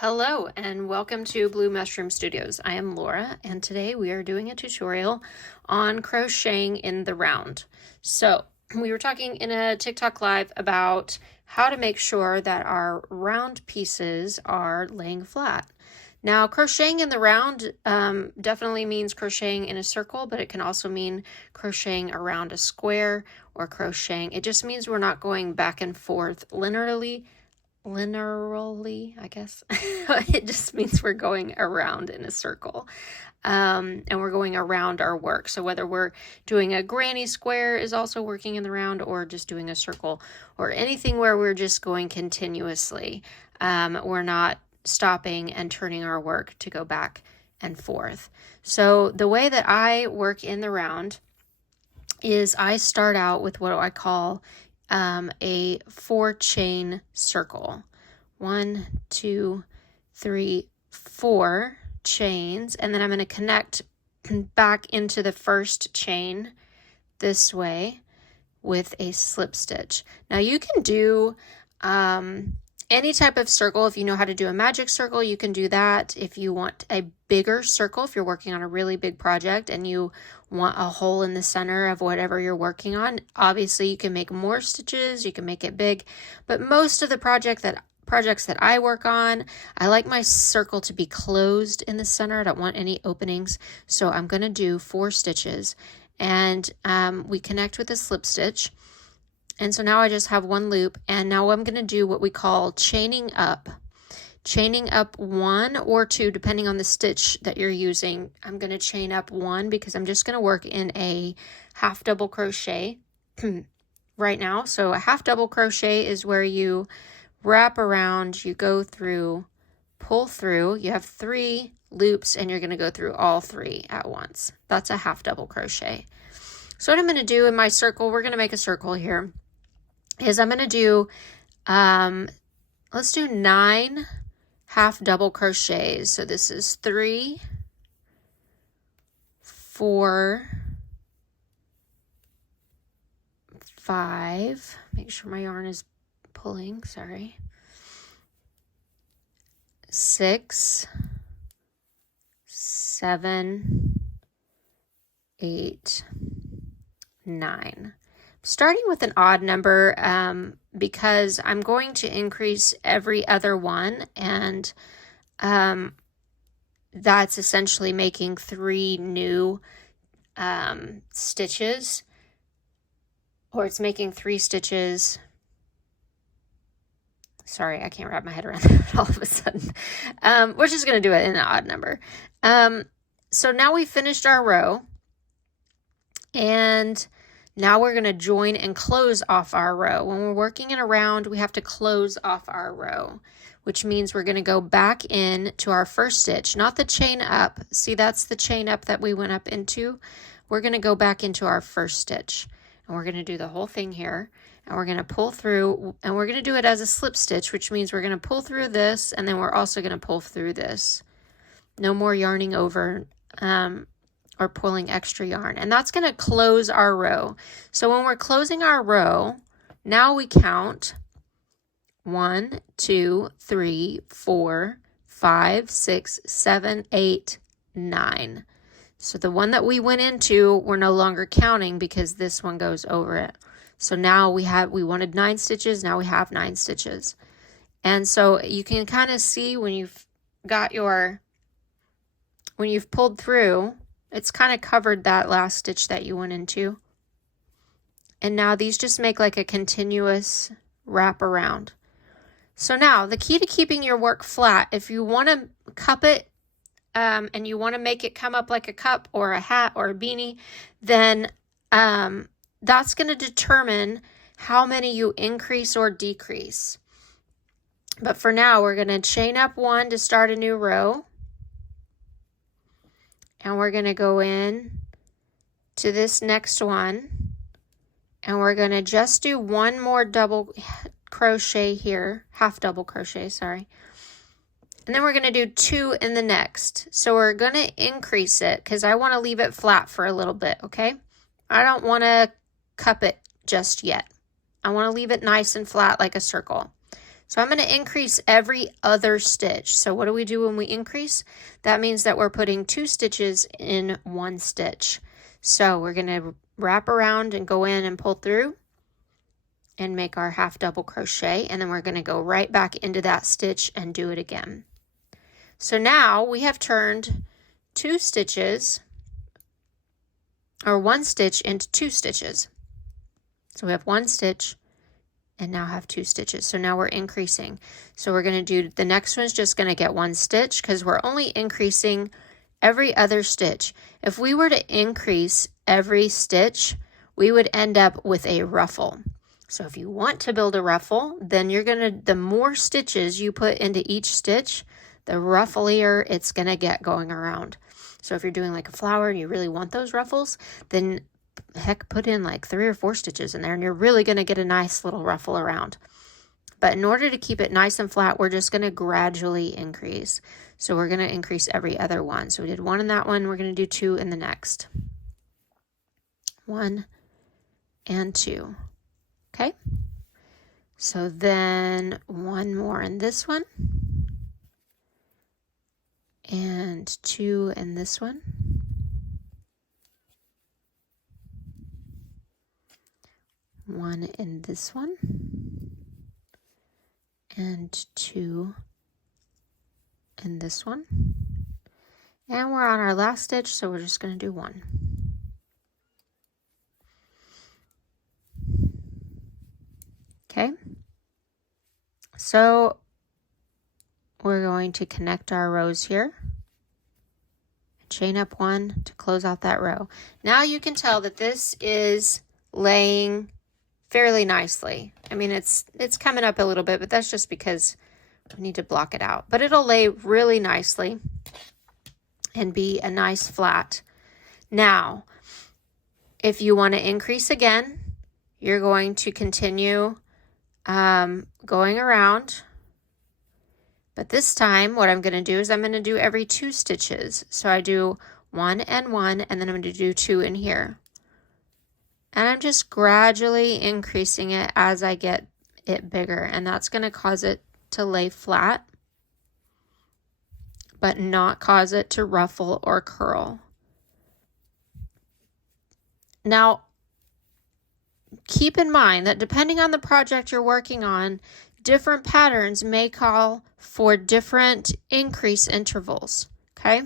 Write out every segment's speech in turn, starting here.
Hello and welcome to Blue Mushroom Studios. I am Laura and today we are doing a tutorial on crocheting in the round. So we were talking in a TikTok live about how to make sure that our round pieces are laying flat. Now crocheting in the round definitely means crocheting in a circle, but it can also mean crocheting around a square or crocheting. It just means we're not going back and forth linearly, I guess. It just means we're going around in a circle, and we're going around our work. So whether we're doing a granny square is also working in the round, or just doing a circle, or anything where we're just going continuously. We're not stopping and turning our work to go back and forth. So the way that I work in the round is I start out with what I call a 4-chain circle. 1, 2, 3, 4 chains, and then I'm going to connect back into the first chain this way with a slip stitch. Now you can do any type of circle. If you know how to do a magic circle, you can do that. If you want a bigger circle, if you're working on a really big project and you want a hole in the center of whatever you're working on, obviously you can make more stitches, you can make it big, but most of the projects that I work on, I like my circle to be closed in the center. I don't want any openings, so I'm going to do 4 stitches, and we connect with a slip stitch. And so now I just have 1 loop, and now I'm going to do what we call chaining up. Chaining up 1 or 2, depending on the stitch that you're using. I'm going to chain up 1 because I'm just going to work in a half double crochet right now. So a half double crochet is where you wrap around, you go through, pull through, you have 3 loops, and you're going to go through all 3 at once. That's a half double crochet. So what I'm going to do in my circle, we're going to make a circle here, is I'm going to do, let's do 9 half double crochets. So this is 3, 4, 5, make sure my yarn is pulling, sorry, 6, 7, 8, 9. Starting with an odd number because I'm going to increase every other one, and that's essentially making 3 new stitches, or it's making 3 stitches. Sorry, I can't wrap my head around that all of a sudden. We're just going to do it in an odd number. So now we finished our row, and now we're going to join and close off our row. When we're working in a round, we have to close off our row, which means we're going to go back in to our first stitch, not the chain up. See, that's the chain up that we went up into. We're going to go back into our first stitch, and we're going to do the whole thing here, and we're going to pull through, and we're going to do it as a slip stitch, which means we're going to pull through this, and then we're also going to pull through this. No more yarning over or pulling extra yarn, and that's going to close our row. So when we're closing our row, now we count 1, 2, 3, 4, 5, 6, 7, 8, 9. So the one that we went into, we're no longer counting because this one goes over it. So now we wanted 9 stitches, now we have 9 stitches. And so you can kind of see when you've pulled through, it's kind of covered that last stitch that you went into. And now these just make like a continuous wrap around. So now the key to keeping your work flat, if you want to cup it and you want to make it come up like a cup or a hat or a beanie, then that's going to determine how many you increase or decrease. But for now, we're going to chain up 1 to start a new row. And we're going to go in to this next one, and we're going to just do 1 more double crochet here, half double crochet, sorry. And then we're going to do 2 in the next. So we're going to increase it because I want to leave it flat for a little bit, okay? I don't want to cup it just yet. I want to leave it nice and flat like a circle. So I'm going to increase every other stitch. So what do we do when we increase? That means that we're putting 2 stitches in 1 stitch. So we're going to wrap around and go in and pull through and make our half double crochet, and then we're going to go right back into that stitch and do it again. So now we have turned 2 stitches, or 1 stitch, into 2 stitches. So we have 1 stitch and now have 2 stitches. So now we're increasing. So we're going to do, the next one's just going to get 1 stitch because we're only increasing every other stitch. If we were to increase every stitch, we would end up with a ruffle. So if you want to build a ruffle, then you're going to, the more stitches you put into each stitch, the rufflier it's going to get going around. So if you're doing like a flower and you really want those ruffles, then heck, put in like 3 or 4 stitches in there and you're really going to get a nice little ruffle around. But in order to keep it nice and flat, we're just going to gradually increase. So we're going to increase every other one. So we did 1 in that one. We're going to do 2 in the next. 1 and 2. Okay. So then 1 more in this one. And 2 in this one. 1 in this one. And 2 in this one. And we're on our last stitch, so we're just going to do 1. Okay. So we're going to connect our rows here. Chain up 1 to close out that row. Now you can tell that this is laying fairly nicely. I mean, it's coming up a little bit, but that's just because we need to block it out. But it'll lay really nicely and be a nice flat. Now, if you want to increase again, you're going to continue going around. But this time, what I'm going to do is I'm going to do every 2 stitches. So I do 1 and 1, and then I'm going to do 2 in here. And I'm just gradually increasing it as I get it bigger. And that's going to cause it to lay flat, but not cause it to ruffle or curl. Now, keep in mind that depending on the project you're working on, different patterns may call for different increase intervals, okay?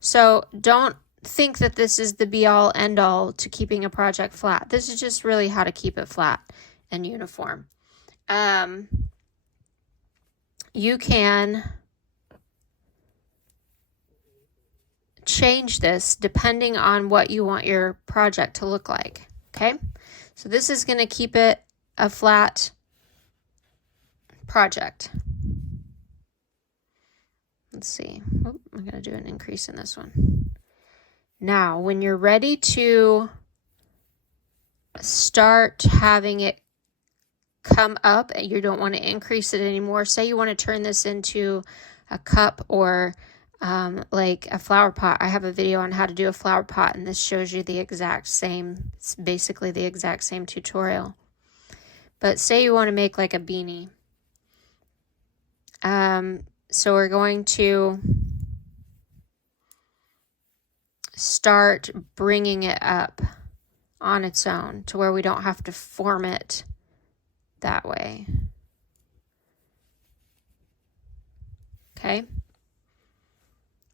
So don't think that this is the be-all, end-all to keeping a project flat. This is just really how to keep it flat and uniform. You can change this depending on what you want your project to look like, okay? So this is going to keep it a flat project. Let's see. Oh, I'm going to do an increase in this one. Now, when you're ready to start having it come up and you don't want to increase it anymore, say you want to turn this into a cup or like a flower pot. I have a video on how to do a flower pot, and this shows you the exact same, it's basically the exact same tutorial. But say you want to make like a beanie. So we're going to start bringing it up on its own to where we don't have to form it that way. Okay.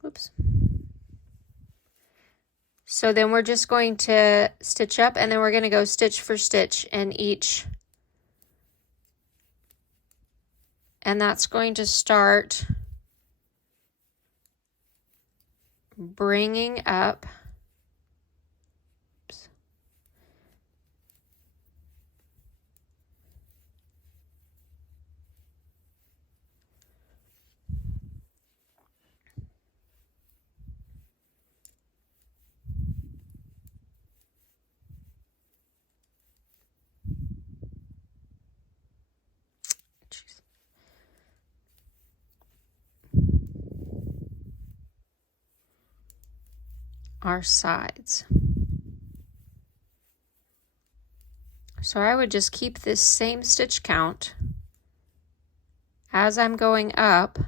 Oops. So then we're just going to stitch up, and then we're going to go stitch for stitch in each. And that's going to start bringing up. Oops. Our sides. So I would just keep this same stitch count as I'm going up,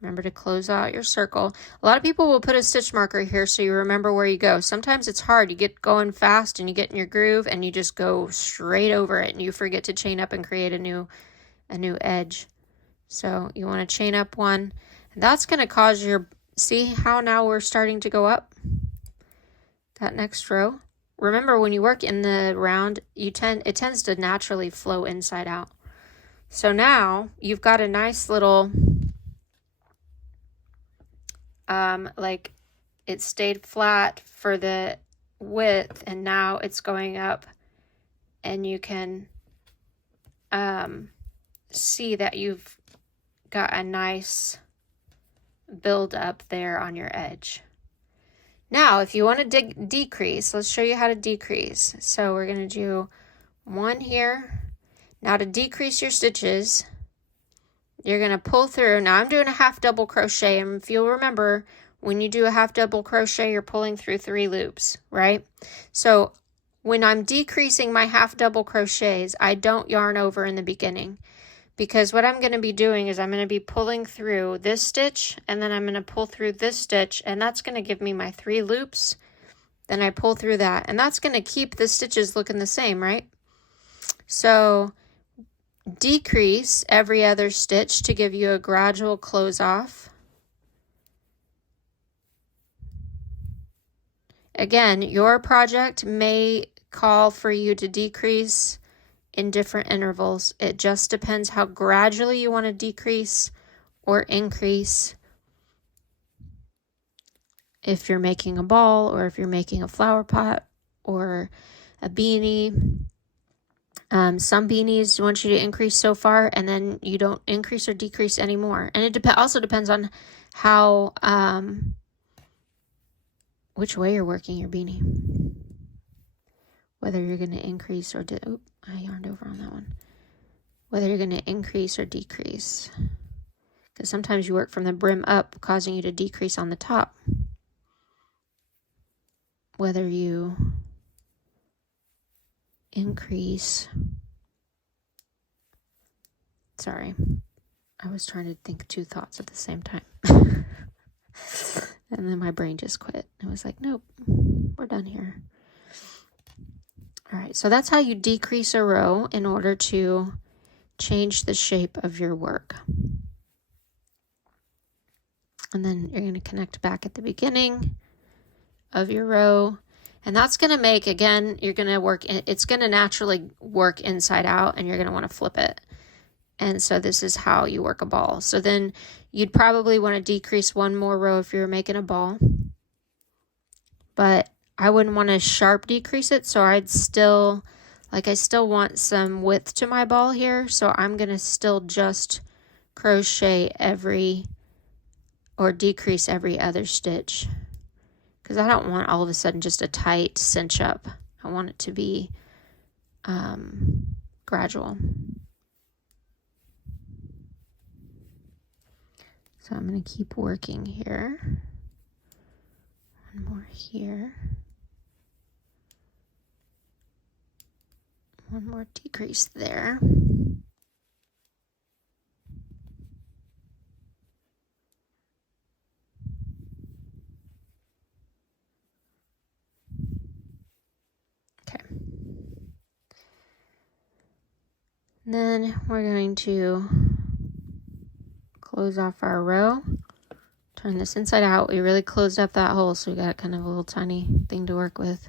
remember to close out your circle. A lot of people will put a stitch marker here so you remember where you go. Sometimes it's hard. You get going fast and you get in your groove and you just go straight over it and you forget to chain up and create a new edge. So you want to chain up one. And that's going to cause your, see how now we're starting to go up? That next row. Remember, when you work in the round, it tends to naturally flow inside out. So now you've got a nice little, like it stayed flat for the width and now it's going up, and you can see that you've got a nice build up there on your edge. Now, if you want to decrease, let's show you how to decrease. So we're going to do one here. Now to decrease your stitches, you're going to pull through. Now I'm doing a half double crochet, and if you'll remember, when you do a half double crochet, you're pulling through 3 loops, right? So when I'm decreasing my half double crochets, I don't yarn over in the beginning, because what I'm going to be doing is I'm going to be pulling through this stitch, and then I'm going to pull through this stitch, and that's going to give me my 3 loops. Then I pull through that, and that's going to keep the stitches looking the same, right? So decrease every other stitch to give you a gradual close off. Again, your project may call for you to decrease in different intervals. It just depends how gradually you want to decrease or increase. If you're making a ball, or if you're making a flower pot or a beanie. Some beanies want you to increase so far, and then you don't increase or decrease anymore. And it also depends on how, which way you're working your beanie. Whether you're going to increase or I yarned over on that one. Whether you're going to increase or decrease. Because sometimes you work from the brim up, causing you to decrease on the top. Whether you increase. Sorry, I was trying to think 2 thoughts at the same time. And then my brain just quit. It was like, nope, we're done here. All right, so that's how you decrease a row in order to change the shape of your work. And then you're going to connect back at the beginning of your row. And that's going to make, again, you're going to work, it's going to naturally work inside out, and you're going to want to flip it. And so this is how you work a ball. So then you'd probably want to decrease one more row if you're making a ball. But I wouldn't want to sharp decrease it, so I'd still, I still want some width to my ball here, so I'm going to still just crochet decrease every other stitch, because I don't want all of a sudden just a tight cinch up. I want it to be gradual. So I'm going to keep working here. One more here. One more decrease there. Okay. And then we're going to close off our row. Turn this inside out. We really closed up that hole, so we got kind of a little tiny thing to work with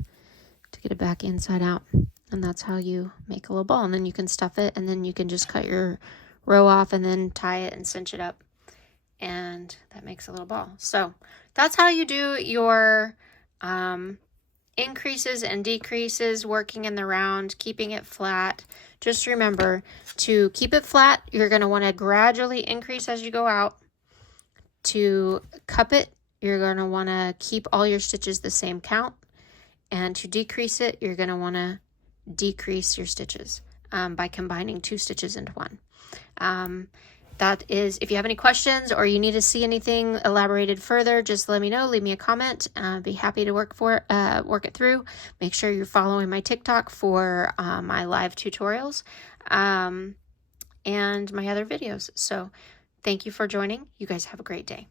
to get it back inside out. And that's how you make a little ball. And then you can stuff it, and then you can just cut your row off and then tie it and cinch it up. And that makes a little ball. So that's how you do your increases and decreases, working in the round, keeping it flat. Just remember to keep it flat, you're going to want to gradually increase as you go out. To cup it, you're going to want to keep all your stitches the same count. And to decrease it, you're going to want to decrease your stitches by combining 2 stitches into one. That is, if you have any questions or you need to see anything elaborated further, just let me know. Leave me a comment. Be happy to work it through. Make sure you're following my TikTok for my live tutorials. and my other videos. So thank you for joining. You guys have a great day.